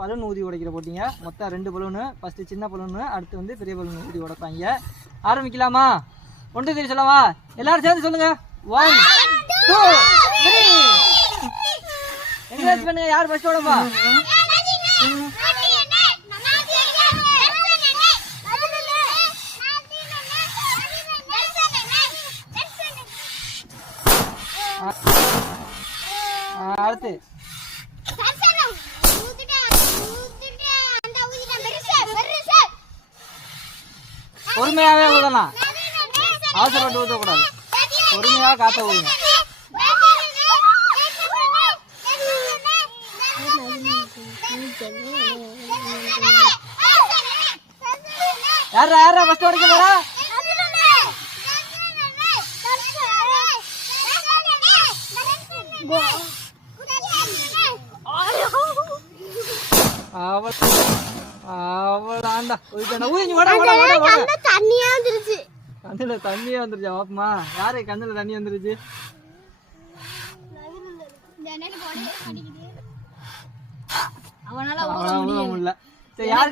Balloon ஊதி உடைக்கிற போட்டிங்க. மொத்தம் 2 பலூனு. ஃபர்ஸ்ட் சின்ன பலூனு, அடுத்து வந்து பெரிய பலூன் ஊதி உடைப்பாங்க. ஆரம்பிக்கலாமா? 1 2 3 சொல்லவா? எல்லாரும் சேர்ந்து சொல்லுங்க. 1 2 3. என்கரேஜ் பண்ணுங்க. யார் ஃபர்ஸ்ட் ஓடுமா? அடுத்து பொறுமையாவே ஊதலாம், அவசரப்பட்டு ஊதக்கூடாது. பொறுமையாக காத்த ஊதுங்க. யாரா ஃபர்ஸ்ட் உடைக்க போறா? அவளாண்டா தண்ணியா வந்துருச்சு. கண்ணுல தண்ணியா வந்துருச்சா? பாப்பமா யாரு கண்ணுல தண்ணி வந்துருச்சு? அவனால முடியல. சரி, யாரு